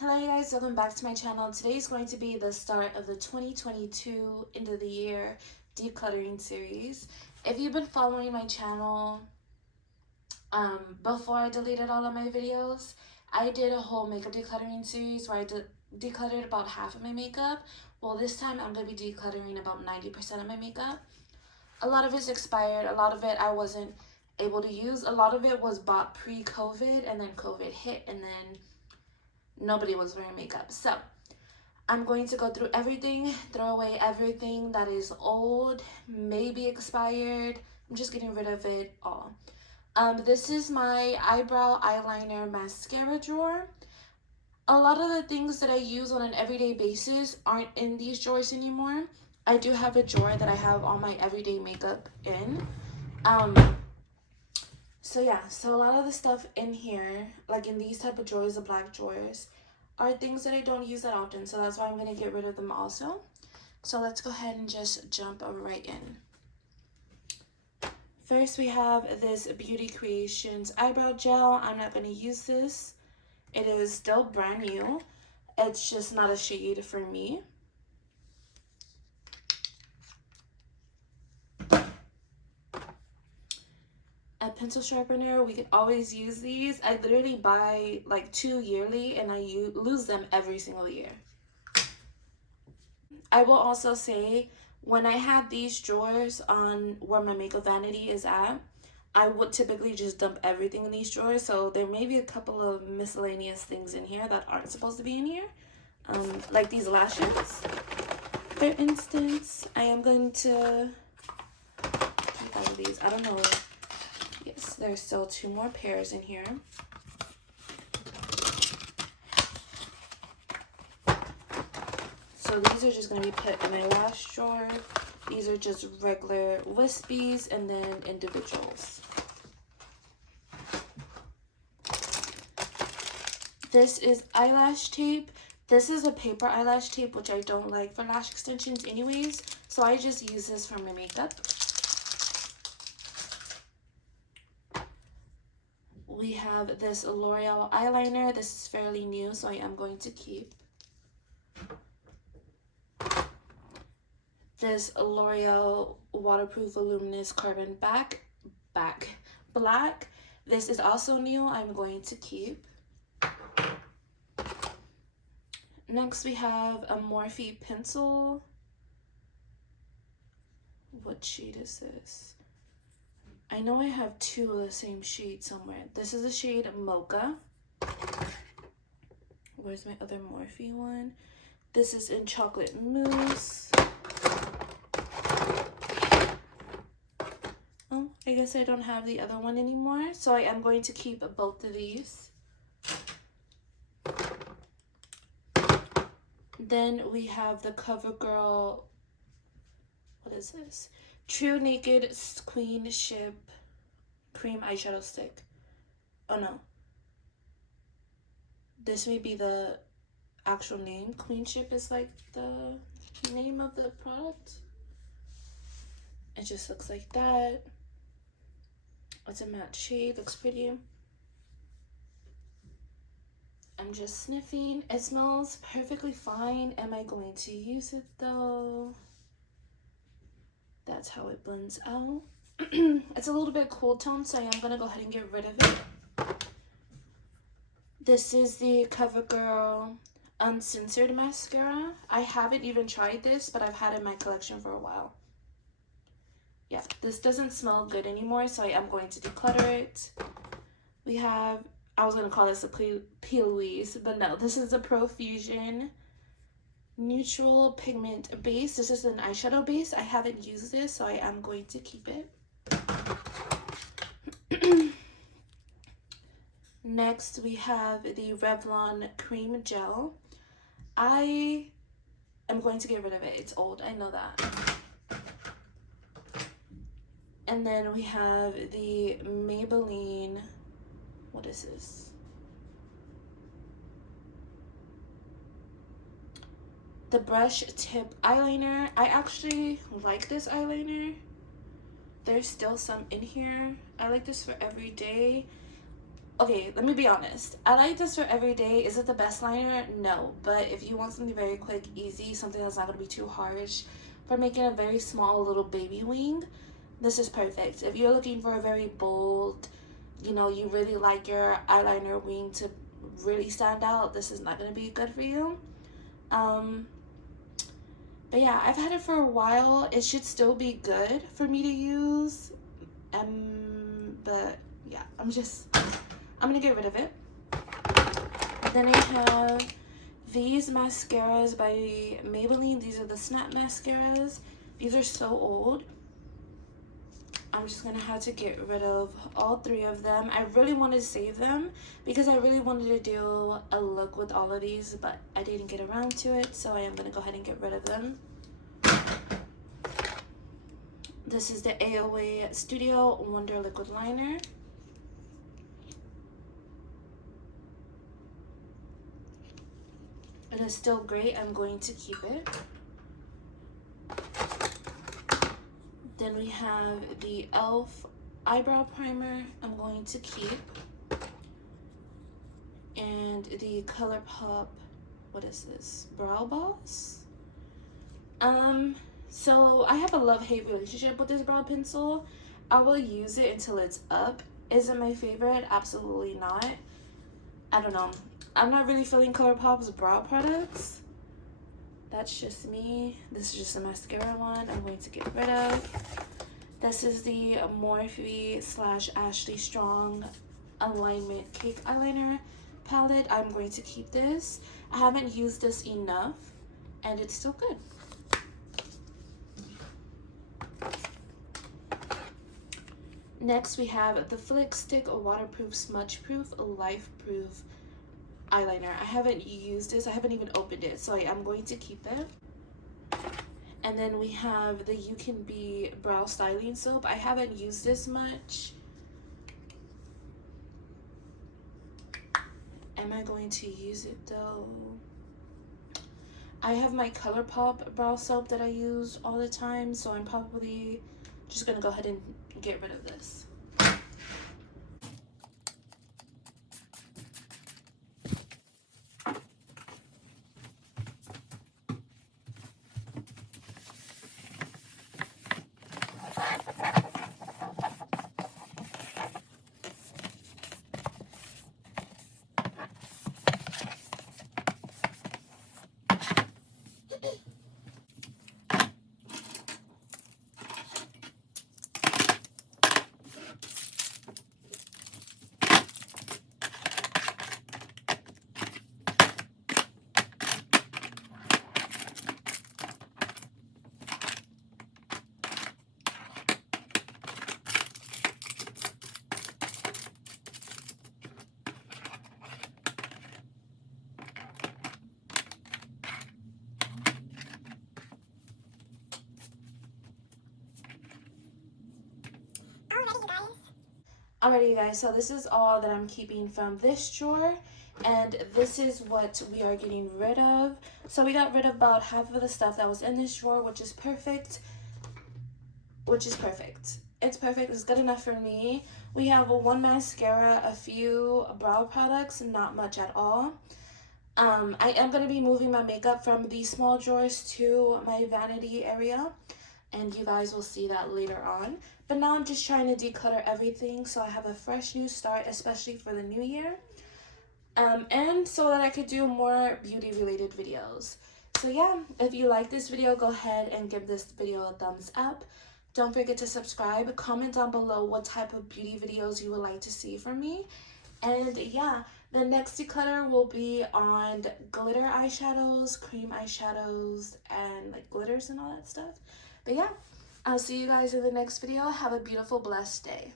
Hello you guys, welcome back to my channel. Today is going to be the start of the 2022 end of the year decluttering series. If you've been following my channel before I deleted all of my videos, I did a whole makeup decluttering series where I decluttered about half of my makeup. Well, this time I'm going to be decluttering about 90% of my makeup. A lot of it's expired, a lot of it I wasn't able to use, a lot of it was bought pre-COVID and then COVID hit and then nobody was wearing makeup. So I'm going to go through everything, throw away everything that is old, maybe expired. I'm just getting rid of it all. This is my eyebrow eyeliner mascara drawer. A lot of the things that I use on an everyday basis aren't in these drawers anymore. I do have a drawer that I have all my everyday makeup in. So a lot of the stuff in here, like in these type of drawers, the black drawers, are things that I don't use that often. So that's why I'm going to get rid of them also. So let's go ahead and just jump right in. First, we have this Beauty Creations eyebrow gel. I'm not going to use this. It is still brand new. It's just not a shade for me. A pencil sharpener, we can always use these. I literally buy like 2 yearly and I lose them every single year. I will also say, when I have these drawers on where my makeup vanity is at, I would typically just dump everything in these drawers. So there may be a couple of miscellaneous things in here that aren't supposed to be in here. Like these lashes. For instance, I am going to keep all of these. I don't know. Yes, there's still 2 more pairs in here. So these are just going to be put in my lash drawer. These are just regular wispies and then individuals. This is eyelash tape. This is a paper eyelash tape, which I don't like for lash extensions anyways. So I just use this for my makeup. We have this L'Oreal eyeliner. This is fairly new, so I am going to keep. This L'Oreal waterproof voluminous carbon black. This is also new. I'm going to keep. Next, we have a Morphe pencil. What shade is this? I know I have 2 of the same shade somewhere. This is the shade Mocha. Where's my other Morphe one? This is in Chocolate Mousse. Oh, I guess I don't have the other one anymore. So I am going to keep both of these. Then we have the CoverGirl, what is this? True Naked Queenship Cream Eyeshadow Stick. Oh no. This may be the actual name. Queenship is like the name of the product. It just looks like that. It's a matte shade, looks pretty. I'm just sniffing. It smells perfectly fine. Am I going to use it though? That's how it blends out. It's a little bit cool tone, so I am going to go ahead and get rid of it. This is the CoverGirl Uncensored Mascara. I haven't even tried this, but I've had it in my collection for a while. Yeah, this doesn't smell good anymore, so I am going to declutter it. We have, I was going to call this a P. Louise, but no, this is a Profusion Neutral Pigment Base. This is an eyeshadow base. I haven't used this, so I am going to keep it. Next, we have the Revlon Cream Gel. I am going to get rid of it. It's old, I know that. And then we have the Maybelline, what is this? The Brush Tip Eyeliner. I actually like this eyeliner. There's still some in here. I like this for every day. okay, let me be honest. I like this for every day. Is it the best liner? No. But if you want something very quick, easy, something that's not going to be too harsh for making a very small little baby wing, this is perfect. If you're looking for a very bold, you know, you really like your eyeliner wing to really stand out, this is not going to be good for you. But yeah, I've had it for a while. It should still be good for me to use. But yeah, I'm gonna get rid of it. Then I have these mascaras by Maybelline. These are the Snap mascaras. These are so old. I'm just gonna have to get rid of all 3 of them. I really wanted to save them because I really wanted to do a look with all of these, but I didn't get around to it, so I am gonna go ahead and get rid of them. This is the AOA Studio Wonder Liquid Liner. It is still great. I'm going to keep it. Then we have the e.l.f. Eyebrow Primer. I'm going to keep. And the ColourPop, what is this? Brow Boss? So I have a love-hate relationship with this brow pencil. I will use it until it's up. Is it my favorite? Absolutely not. I don't know. I'm not really feeling ColourPop's brow products. That's just me. This is just a mascara one I'm going to get rid of. This is the Morphe / Ashley Strong Alignment Cake Eyeliner palette. I'm going to keep this. I haven't used this enough, and it's still good. Next, we have the Flick Stick Waterproof Smudge Proof Life Proof Eyeliner. I haven't used this. I haven't even opened it, so I am going to keep it. And then we have the You Can Be Brow Styling Soap. I haven't used this much. Am I going to use it though? I have my ColourPop brow soap that I use all the time, so I'm probably just gonna go ahead and get rid of this. Alrighty, you guys, so this is all that I'm keeping from this drawer, and this is what we are getting rid of. So we got rid of about half of the stuff that was in this drawer, which is perfect. It's perfect. It's good enough for me. We have one mascara, a few brow products, not much at all. I am going to be moving my makeup from these small drawers to my vanity area, and you guys will see that later on. But now I'm just trying to declutter everything so I have a fresh new start, especially for the new year. And so that I could do more beauty related videos. So yeah, if you like this video, go ahead and give this video a thumbs up. Don't forget to subscribe. Comment down below what type of beauty videos you would like to see from me. And yeah, the next declutter will be on glitter eyeshadows, cream eyeshadows, and like glitters and all that stuff. But yeah, I'll see you guys in the next video. Have a beautiful, blessed day.